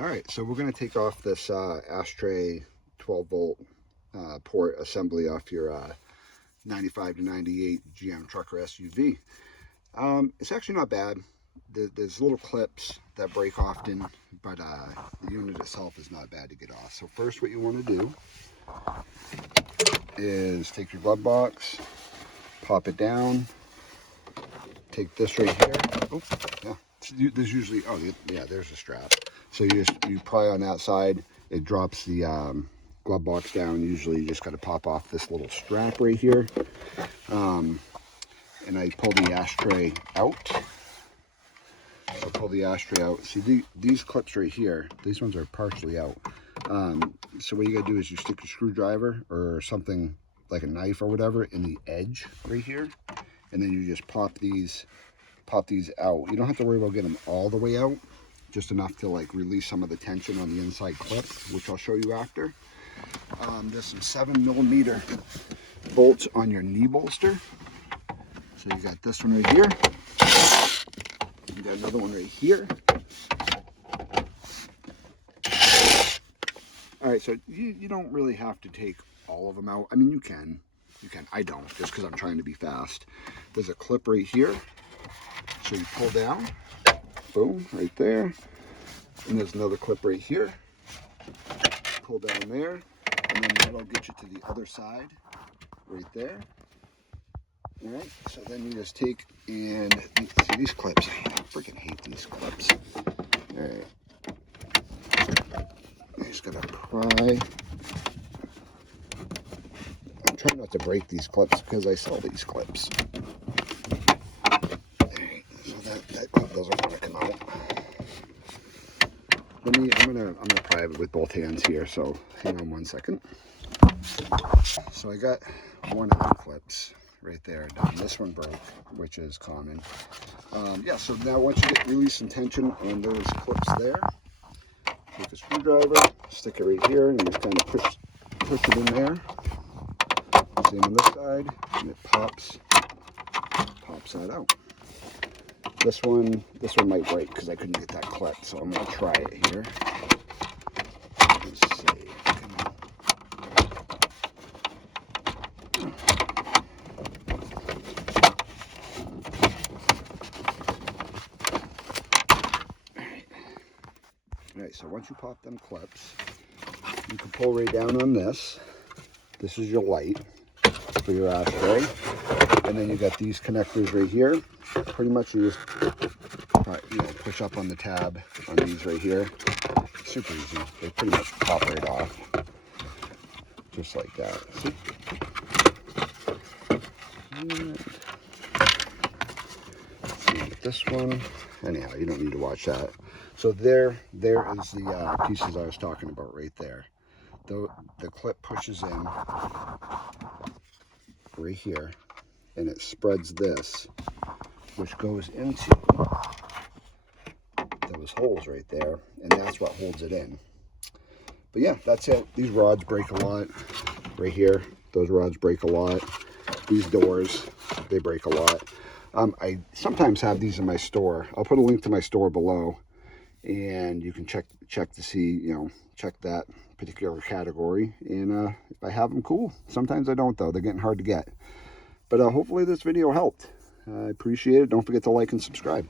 All right, so we're going to take off this ashtray 12-volt port assembly off your 95 to 98 GM truck or SUV. It's actually not bad. There's little clips that break often, but the unit itself is not bad to get off. So first what you want to do is take your glove box, pop it down, take this right here. Oh, yeah. There's usually, oh yeah, there's a strap. So you pry on that side, it drops the glove box down. Usually you just got to pop off this little strap right here. And I pull the ashtray out. So pull the ashtray out. See these clips right here, these ones are partially out. So what you gotta do is you stick your screwdriver or something like a knife or whatever in the edge right here. And then you just pop these out. You don't have to worry about getting them all the way out, just enough to like release some of the tension on the inside clip, which I'll show you after. There's some 7mm bolts on your knee bolster. So you got this one right here. You got another one right here. All right, so you don't really have to take all of them out. I mean, you can. I don't, just because I'm trying to be fast. There's a clip right here. So you pull down, boom, right there. And there's another clip right here. Pull down there, and then that'll get you to the other side, right there. All right, so then you just take and see these clips. I freaking hate these clips. All right, I just gotta pry. I'm trying not to break these clips because I sell these clips. All right, so that clip doesn't want to come out. I'm gonna pry it with both hands here. So hang on 1 second. So I got one of them clips right there done. This one broke, which is common. Yeah, so now once you release some tension on those clips there, take a screwdriver, stick it right here, and just kind of push it in there. Same on this side, and it pops that out. This one might break because I couldn't get that clip, so I'm gonna try it here. Let's see. Alright, so once you pop them clips, you can pull right down on this. This is your light for your ashtray. And then you got these connectors right here. Pretty much you just push up on the tab on these right here. Super easy. They pretty much pop right off. Just like that. See? And this one. Anyhow, you don't need to watch that. So there is the pieces I was talking about right there. The clip pushes in right here, and it spreads this, which goes into those holes right there, and that's what holds it in. But yeah, that's it. These rods break a lot right here. Those rods break a lot. These doors, they break a lot. I sometimes have these in my store. I'll put a link to my store below, and you can check to see, check that particular category. And if I have them, cool. Sometimes I don't, though. They're getting hard to get. But hopefully this video helped. I appreciate it. Don't forget to like and subscribe.